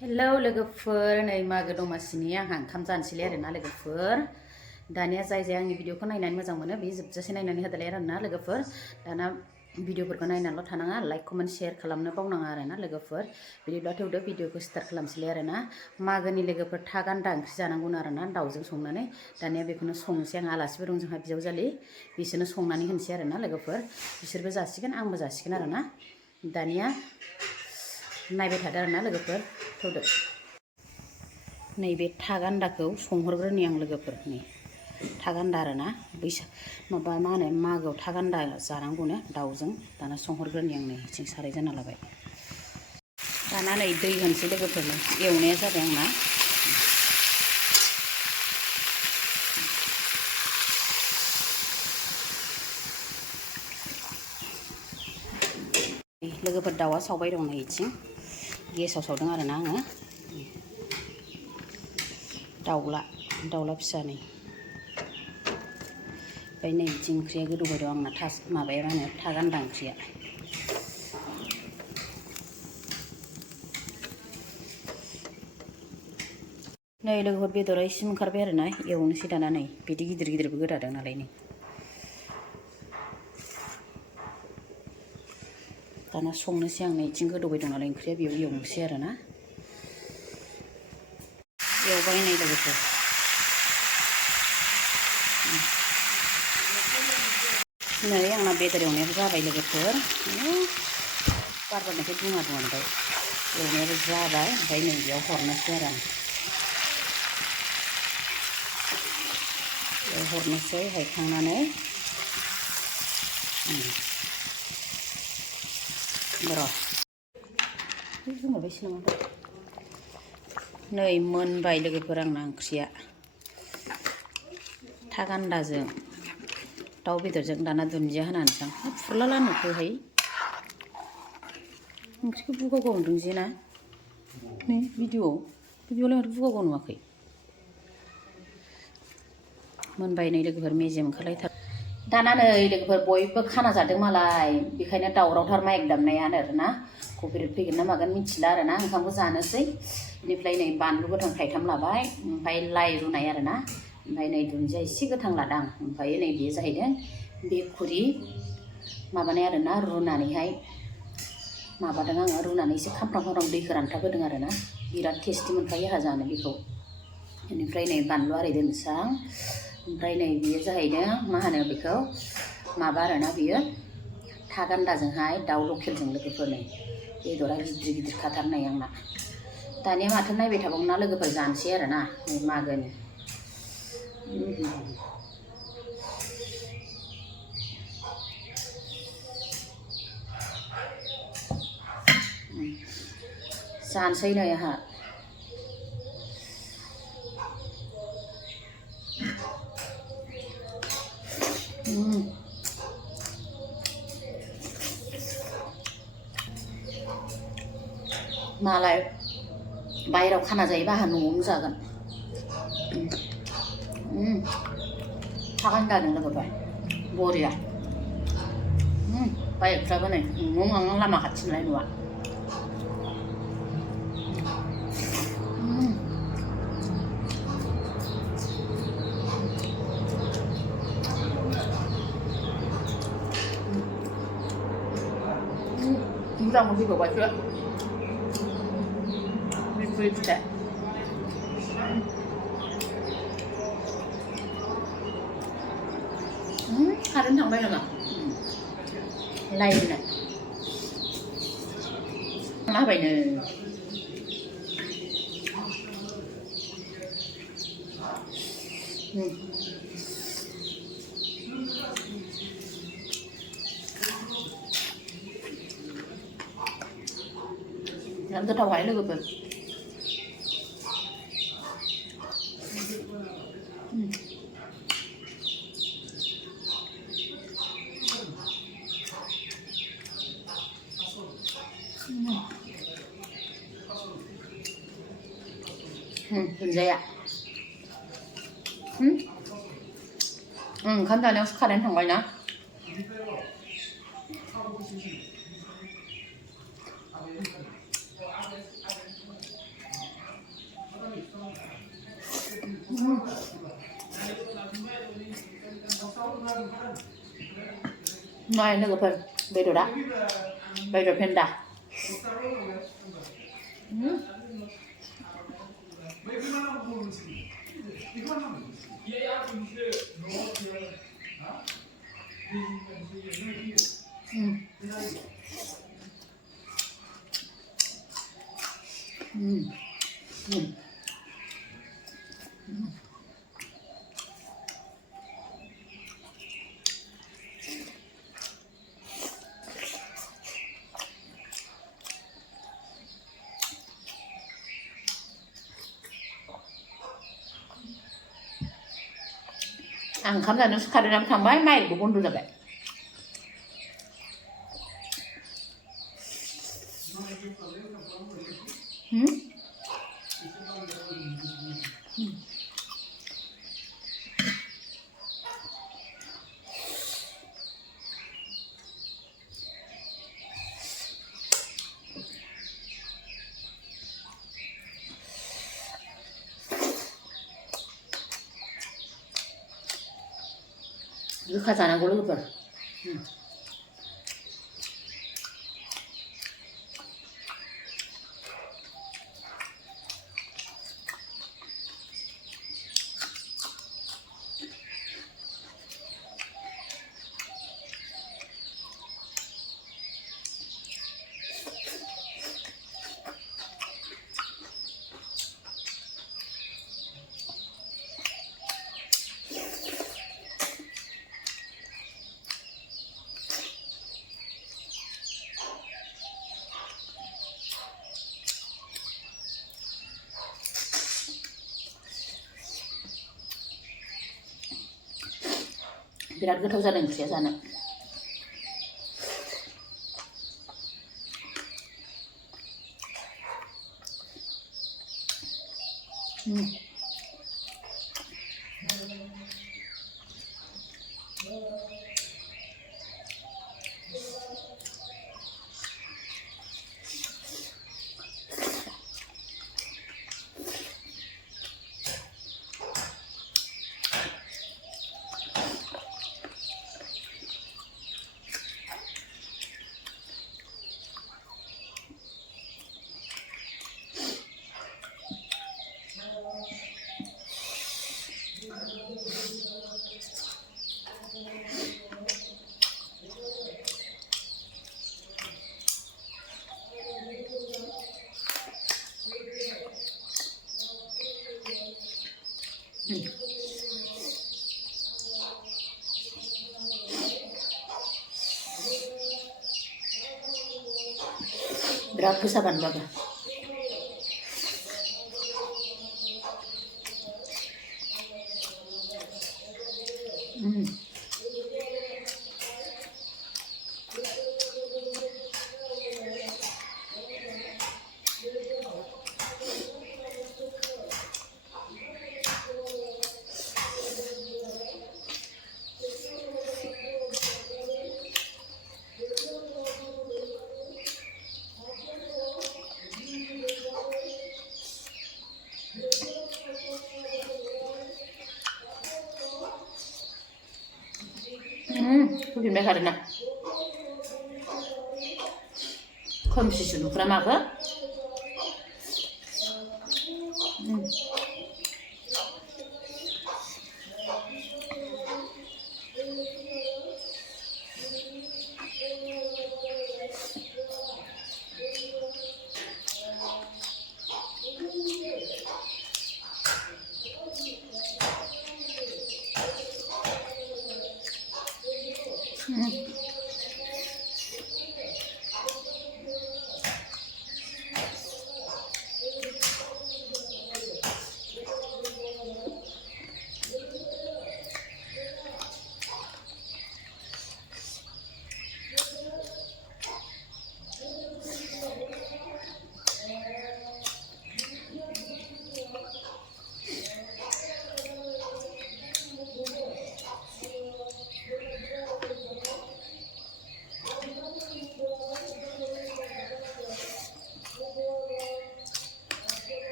Hello लोगोफोर नै मागो दमासिनि आंहा ओंखाम जानोसैलाय आरोना लोगोफोर दानिया जाय आंनि भिडिअखौ नायनानै मोजां मोनो बे जोबजासे नायनानै होदोलाय आरोना लोगोफोर दाना भिडिअफोरखौ नायनानैल' थानाङा लाइक कमेन्ट शेयार खालामनो बावनाङा आरोना लोगोफोर बिदिब्ला थेवदो भिडिअखौ स्टार्ट खालामसैलाय आरोना मागोनि लोगोफोर था गान्दा ओंख्रि जानांगौ आरोना दाउजों संनानै दानिया बेखौनो संनोसै आं आलासिबो दं जोंहा बिजावजालि बिसोरनो संनानै होनोसै आरोना लोगोफोर बिसोरबो जासिगोन आंबो जासिगोन आरोना दानिया नायबाय थादो आरोना लोगोफोर थौदो नैबे था गान्दाखौ संहरग्रोनि आं लोगोफोर नै था गान्दा आरोना माबा मा होनो मागोआव था गान्दा जानांगौनो दाउजों दाना संहरग्रोनि आं नै इथिं साराय जाना लाबाय दाना नै दै होनोसै लोगोफोर एवनाया जाबाय आंना लोगोफोर दाउआ सावबाय दं नै इथिं गेसाव सावदों आरोना आङो दाउला फिसा नै ओमफ्राय नै बिथिं ओंख्रिया गोदौबाय दं आंना माबाया मा होनो था गान्दा ओंख्रिया नै लोगोफोर बेदरा इसिम ओंखारबाय आरोना एवनोसै दाना नै बिदि गिदिर गिदिरबो गोदादों नालाय नै दाना संनोसै आं नै इथिं गोदौबाय दं नालाय ओंख्रिया बेयाव एवनोसै आरोना एवबाय नै लोगोफोर नै आंना बेदर एवनायाबो जाबाय लोगोफोर बार बारनायखाय दुङा दुंबाय एवनायाबो जाबाय ओमफ्राय नै बेयाव हरनोसै आरो आं हरनोसै हायखांनानै र' गोमाबायसो नामा नै मोनबाय लोगोफोर आंना ओंख्रिया था गान्दाजों दाउ बेदरजों दाना दुन्दिया होनानैसै आं फुरला लानुखौहाय ओंख्रिखौ बुगाव गाव नुदों जे ना नै भिडिअआवलाय माथो बुगाव गाव नुवाखै मोनबाय नै लोगोफोर मेजेम ओंखारलायथार दाना नै लोगोफोर बयबो खाना जादों मालाय बेखायनो दावरावथार माइक दामनायानो आरोना कपिराइट फैगोन ना मागोन मिथिला आरोना ओंखामखौ जानोसै बेनिफ्राय नै बानलु गोथां थाइथाम लाबाय ओमफ्राय लाइ रुनाय आरोना ओमफ्राय नै दुन्दिया एसे गोथां लादां ओमफ्राय नै बेयो जाहैदों बेखुरि माबानाय आरोना रुनानैहाय माबादों आङो रुनानै एसे खामफ्राम खामफ्राम दैखौ रानथाब होदों आरोना बिराद टेस्टि मोनखायो आंहा जानो बेखौ बेनिफ्राय नै बानलु आरि दोननोसै आं ओमफ्राय नै बेयो जाहैदों मा होनो बेखौ माबा आरोना बेयो था गान्दाजोंहाय दाउ लकेलजों लोगोफोर नै बेदरा गिदिर गिदिर खाथारनाय आंना दानिया माथो नायबाय थाबावना लोगोफोर जानोसै आरोना नै मागोनि जानोसै नै आंहा मालाय बाहेरायाव खाना जायोबा आंहा न'आवनो जागोन था गान्दाजों लोगोफोर बरिया बाइकफ्राबो नै लामा खाथि नालाय न'आ मोजां मोनफैबावबायसो बेखुरि फिथाइ कारेन्ट थांबाय नामा लाइटना थांना होबायनो बिराद गोथावहाय लोगोफोर दुन्दिया ओंखाम जानायावसो कारेन्ट थांबाय ना Nói लोगोफोर बेदरा बेदर फेन्दा आं ओंखाम जानो सिखारनानै थांबाय माइरखौ बन्द जाबाय गोखा जानांगौ लोगोफोर बिराद गोथाव जादों ओंख्रिया जानो बिराद गोसा बानलुआबो फुगिनबाय थादोंना खोमसिसो नुखोना माखो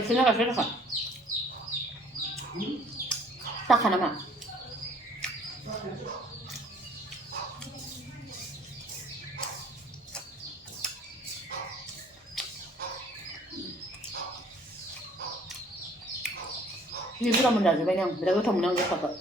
silakan. Tahan nama. Ini bukan mendadak banyak, berapa tahun menang dia kakak.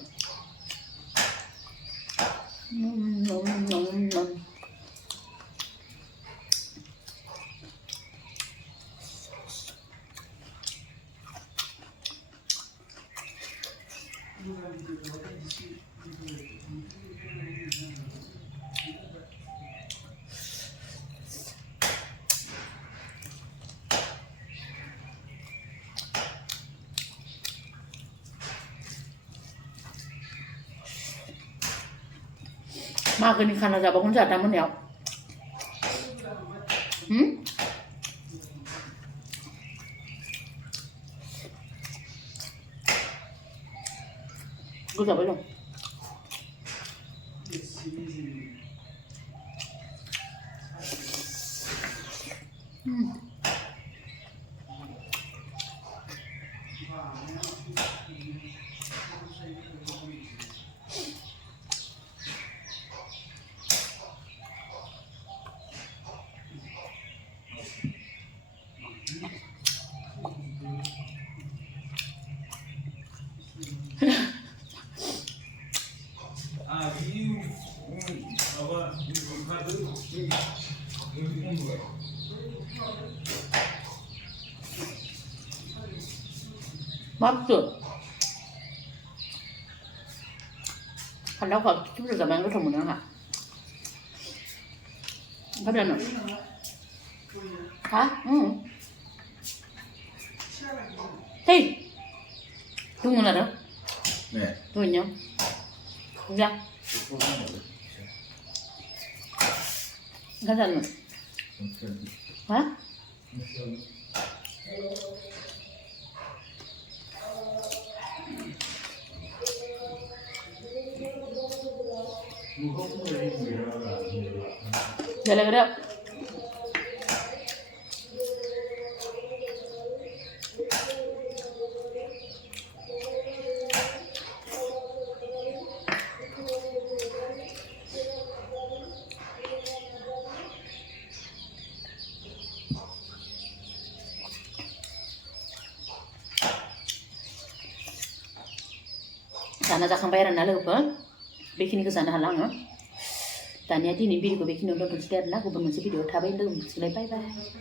Magwni khana jaba kun jata mun yaw. Gue jaba dong. Maksud kalau kau cuma zaman kau temukan apa? Kau bilang apa? Hah? Hei, tunggu nada. Tunggu. Enggak. Enggak ada. Hah? Gara-gara sana जाखांबाय आरोना लोगोफोर बेखिनिखौ जानो हाला आङो दानिया दिनै भिडिअखौ बेखिनियाव दोनथ'नोसै आरोना गुबुन मोनसे भिडिअआव थाबै लोगो मोनसिगोनलाय बाय बाय